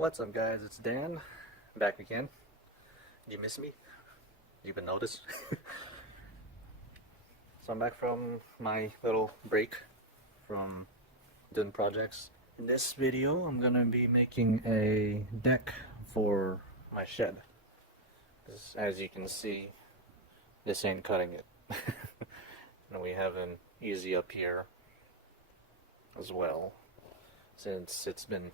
What's up, guys? It's Dan, back again. You miss me? You even notice? So I'm back from my little break from doing projects. In this video, I'm gonna be making a deck for my shed. As you can see, this ain't cutting it. And we have an easy up here as well, since it's been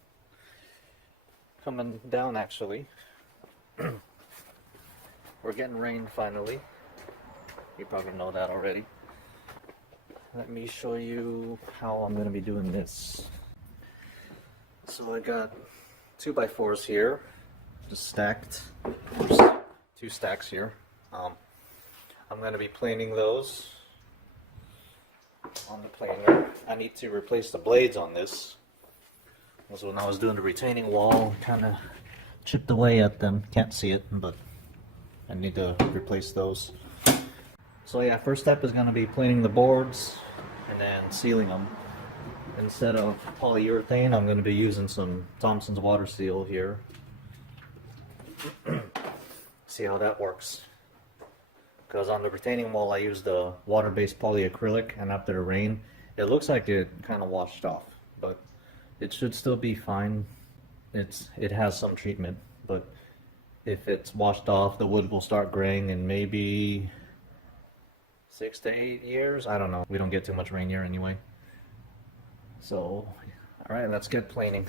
coming down actually. We're getting rain finally. You probably know that already. Let me show you how I'm going to be doing this. So I got 2x4s here, just stacked. There's 2 stacks here. I'm going to be planing those on the planer. I need to replace the blades on this. So when I was doing the retaining wall, kind of chipped away at them. Can't see it, but I need to replace those. So yeah, first step is going to be planing the boards and then sealing them. Instead of polyurethane, I'm going to be using some Thompson's water seal here. See how that works. Because on the retaining wall I used the water-based polyacrylic, and after the rain, it looks like it kind of washed off. But it should still be fine. It has some treatment, but if it's washed off, the wood will start graying in maybe 6 to 8 years. I don't know. We don't get too much rain here anyway. So, alright, let's get planing.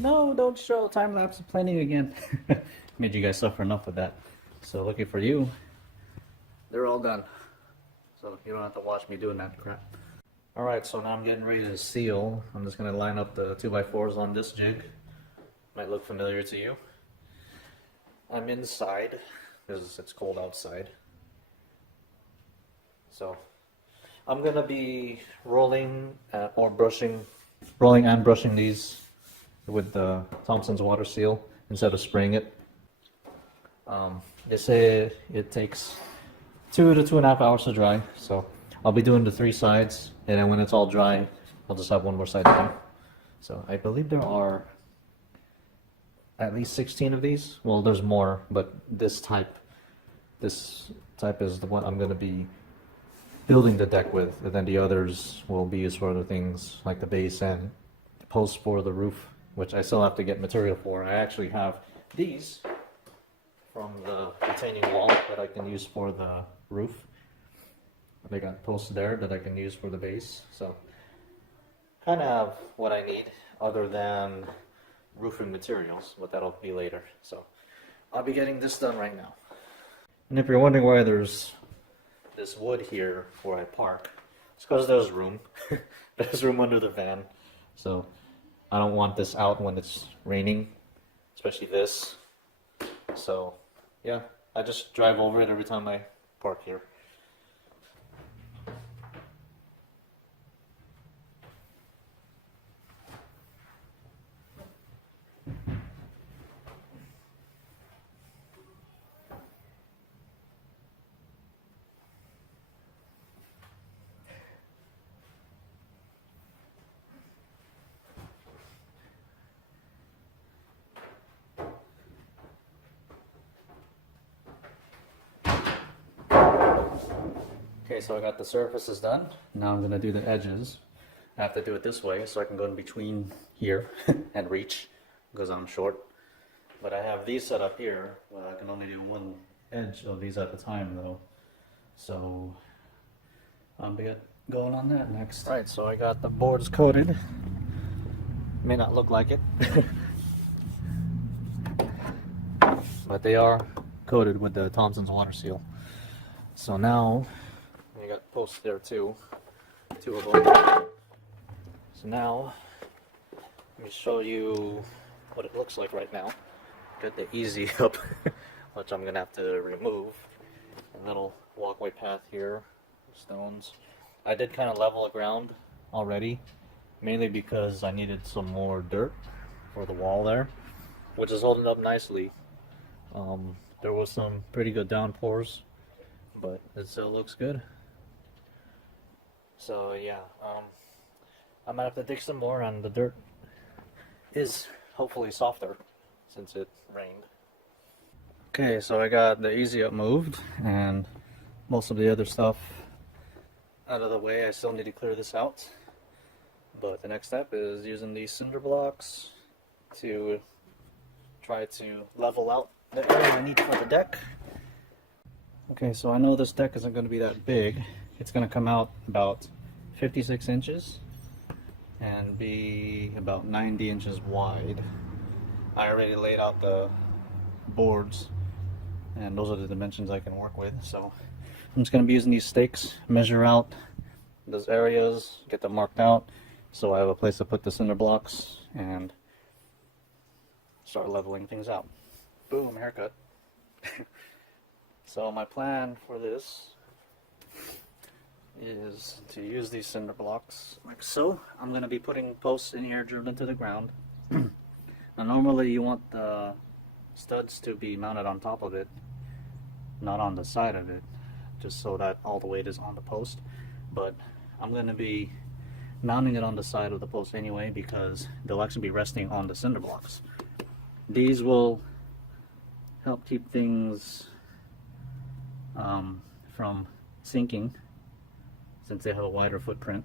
No, don't show time-lapse planning again. Made you guys suffer enough with that. So lucky for you, they're all done. So you don't have to watch me doing that crap. Alright, so now I'm getting ready to seal. I'm just going to line up the 2x4s on this jig. Might look familiar to you. I'm inside because it's cold outside. So I'm going to be rolling and brushing these with the Thompson's water seal instead of spraying it. They say it takes 2 to 2.5 hours to dry, so I'll be doing the 3 sides, and then when it's all dry, I'll just have one more side to do. So I believe there are at least 16 of these. Well, there's more, but this type is the one I'm going to be building the deck with, and then the others will be used for other things like the base and posts for the roof, which I still have to get material for. I actually have these from the retaining wall that I can use for the roof. They got posts there that I can use for the base. So kind of have what I need other than roofing materials, but that'll be later. So I'll be getting this done right now. And if you're wondering why there's this wood here where I park, it's because there's room. There's room under the van. So I don't want this out when it's raining, especially this. So, yeah, I just drive over it every time I park here. Okay, so I got the surfaces done. Now I'm going to do the edges. I have to do it this way so I can go in between here and reach because I'm short. But I have these set up here. Well, I can only do one edge of these at a time though. So I'll be going on that next. Alright, so I got the boards coated. May not look like it. But they are coated with the Thompson's water seal. So now we you got posts there too, 2 of them. So now, let me show you what it looks like right now. Got the easy up, which I'm gonna have to remove. A little walkway path here, stones. I did kind of level the ground already, mainly because I needed some more dirt for the wall there, which is holding up nicely. There was some pretty good downpours, but it still looks good. So yeah, I might have to dig some more, and the dirt is hopefully softer since it rained. Okay, so I got the easy up moved and most of the other stuff out of the way. I still need to clear this out, but the next step is using these cinder blocks to try to level out the area I need for the deck. Okay, so I know this deck isn't going to be that big. It's going to come out about 56 inches and be about 90 inches wide. I already laid out the boards, and those are the dimensions I can work with. So I'm just going to be using these stakes, measure out those areas, get them marked out, so I have a place to put the cinder blocks and start leveling things out. Boom, haircut. So my plan for this is to use these cinder blocks like so. I'm going to be putting posts in here drilled into the ground. Now normally you want the studs to be mounted on top of it, not on the side of it, just so that all the weight is on the post. But I'm going to be mounting it on the side of the post anyway, because they'll actually be resting on the cinder blocks. These will help keep things from sinking, since they have a wider footprint,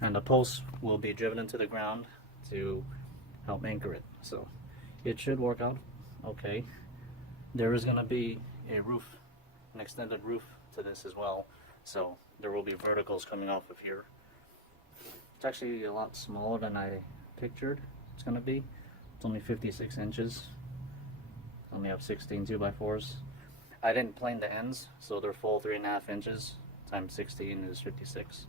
and the posts will be driven into the ground to help anchor it. So it should work out okay. There is going to be a roof, an extended roof to this as well, so there will be verticals coming off of here. It's actually a lot smaller than I pictured it's going to be. It's only 56 inches. I only have 16 2x4s. I didn't plane the ends, so they're full 3.5 inches times 16 is 56.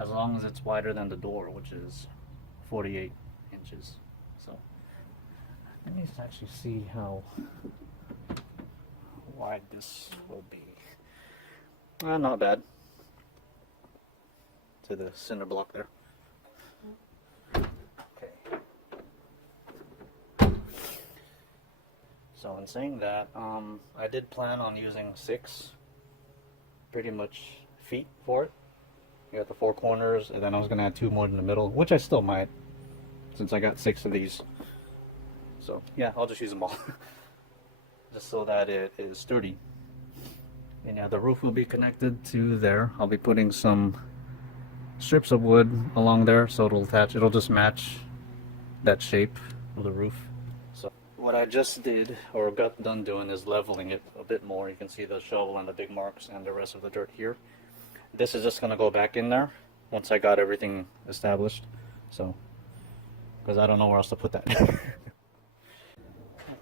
As long as it's wider than the door, which is 48 inches. So let me actually see how wide this will be. Not bad. To the cinder block there. Okay. So in saying that, I did plan on using 6 pretty much feet for it. You got the 4 corners, and then I was going to add 2 more in the middle, which I still might, since I got 6 of these. So yeah, I'll just use them all. Just so that it is sturdy. And yeah, the roof will be connected to there. I'll be putting some strips of wood along there, so it'll attach. It'll just match that shape of the roof. So what I just did, or got done doing, is leveling it a bit more. You can see the shovel and the big marks and the rest of the dirt here. This is just going to go back in there once I got everything established. So, because I don't know where else to put that.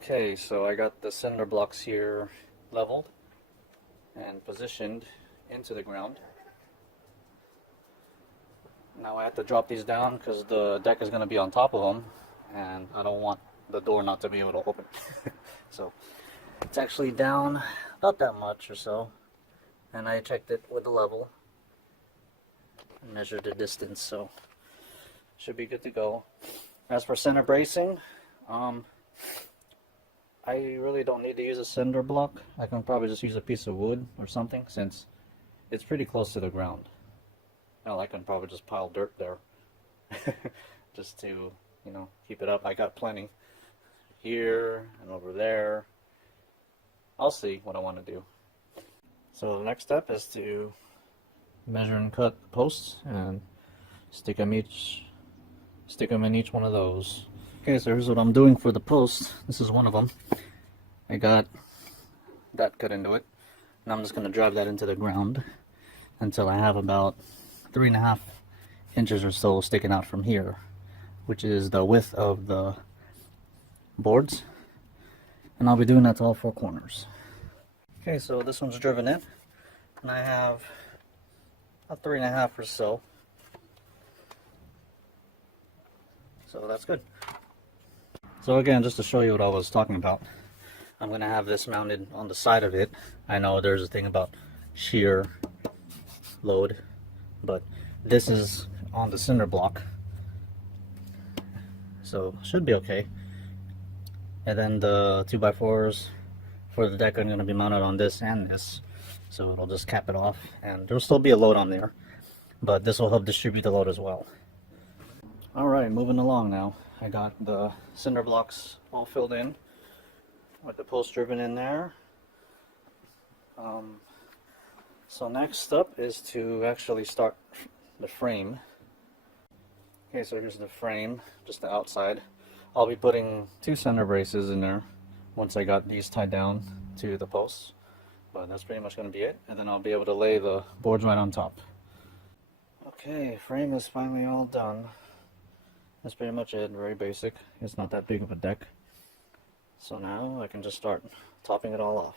Okay, so I got the cinder blocks here leveled and positioned into the ground. Now I have to drop these down because the deck is going to be on top of them, and I don't want the door not to be able to open. So it's actually down about that much or so, and I checked it with the level and measured the distance, so should be good to go. As for center bracing, I really don't need to use a cinder block. I can probably just use a piece of wood or something, since it's pretty close to the ground. Well, I can probably just pile dirt there just to, you know, keep it up. I got plenty here and over there. I'll see what I want to do. So the next step is to measure and cut the posts and stick them in each one of those. Okay, so here's what I'm doing for the posts. This is one of them. I got that cut into it, and I'm just going to drive that into the ground until I have about 3.5 inches or so sticking out from here, which is the width of the boards, and I'll be doing that to all 4 corners. Okay, so this one's driven in, and I have about 3.5 or so. So that's good. So again, just to show you what I was talking about, I'm gonna have this mounted on the side of it. I know there's a thing about shear load, but this is on the cinder block, so should be okay. And then the 2x4s for the deck are going to be mounted on this and this, so it'll just cap it off, and there'll still be a load on there, but this will help distribute the load as well. Alright, moving along now. I got the cinder blocks all filled in with the post driven in there. So next up is to actually start the frame. Okay, so here's the frame, just the outside. I'll be putting 2 center braces in there once I got these tied down to the posts, but that's pretty much going to be it, and then I'll be able to lay the boards right on top. Okay, frame is finally all done. That's pretty much it, very basic. It's not that big of a deck. So now I can just start topping it all off.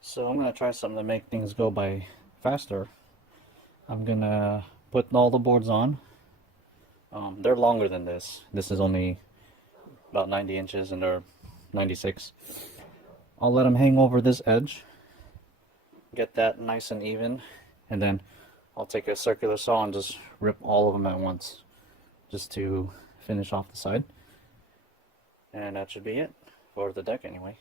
So I'm going to try something to make things go by faster. I'm going to put all the boards on. They're longer than this. This is only about 90 inches and they're 96. I'll let them hang over this edge, get that nice and even, and then I'll take a circular saw and just rip all of them at once, just to finish off the side. And that should be it for the deck anyway.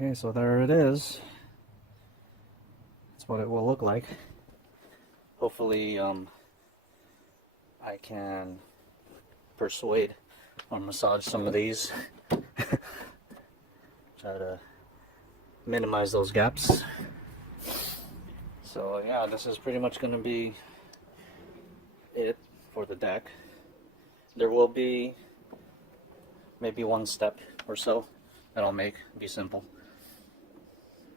Okay, so there it is. That's what it will look like. Hopefully, I can persuade or massage some of these. Try to minimize those gaps. So yeah, this is pretty much going to be it for the deck. There will be maybe one step or so that I'll make, be simple.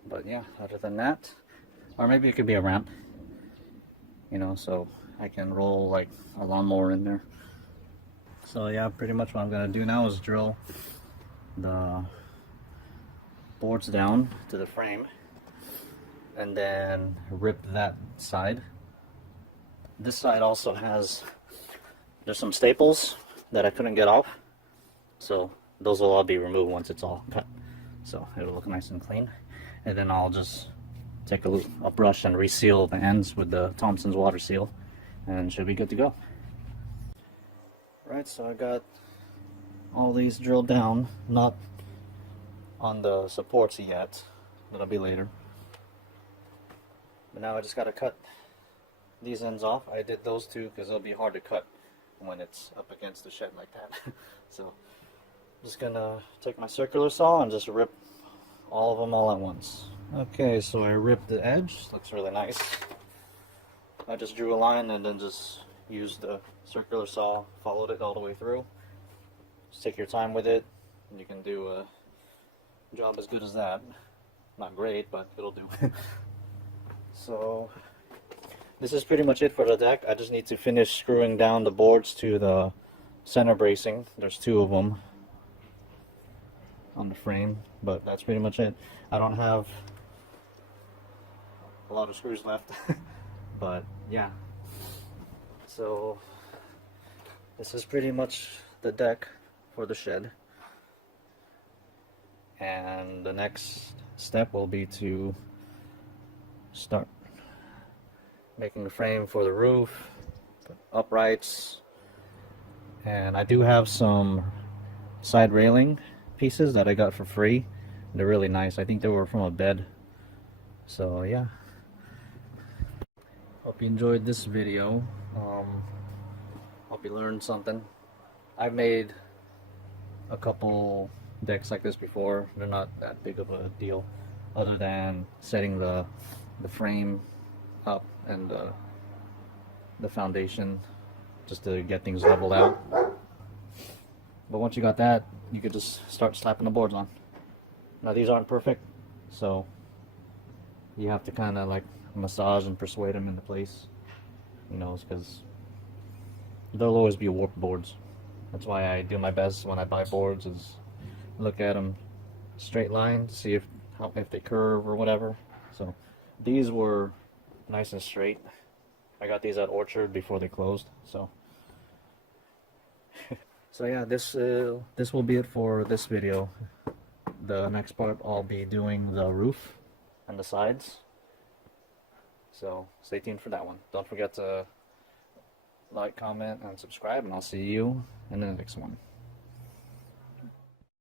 But yeah, other than that, or maybe it could be a ramp, you know, so I can roll like a lawnmower in there. So yeah, pretty much what I'm gonna do now is drill the boards down to the frame and then rip that side. This side also has, there's some staples that I couldn't get off, so those will all be removed once it's all cut, so it'll look nice and clean. And then I'll just take a brush and reseal the ends with the Thompson's water seal, and should be good to go. Right, so I got all these drilled down, not on the supports yet, that'll be later. But now I just gotta cut these ends off. I did those two because it'll be hard to cut when it's up against the shed like that. So I'm just gonna take my circular saw and just rip all of them all at once. Okay, so I ripped the edge. Looks really nice. I just drew a line and then just used the circular saw, followed it all the way through. Just take your time with it, and you can do a job as good as that. Not great, but it'll do. So this is pretty much it for the deck. I just need to finish screwing down the boards to the center bracing. There's 2 of them on the frame, but that's pretty much it. I don't have a lot of screws left. But yeah, so this is pretty much the deck for the shed, and the next step will be to start making the frame for the roof, uprights, and I do have some side railing pieces that I got for free. They're really nice. I think they were from a bed. So yeah. Hope you enjoyed this video. Hope you learned something. I've made a couple decks like this before. They're not that big of a deal, other than setting the frame up and the foundation just to get things leveled out. But once you got that, you could just start slapping the boards on. Now these aren't perfect, so you have to kind of like massage and persuade them into place, you know, because they'll always be warped boards. That's why I do my best when I buy boards is look at them straight line to see if they curve or whatever. So these were nice and straight. I got these at Orchard before they closed. So so yeah, this will be it for this video. The next part I'll be doing the roof and the sides. So stay tuned for that one. Don't forget to like, comment, and subscribe, and I'll see you in the next one.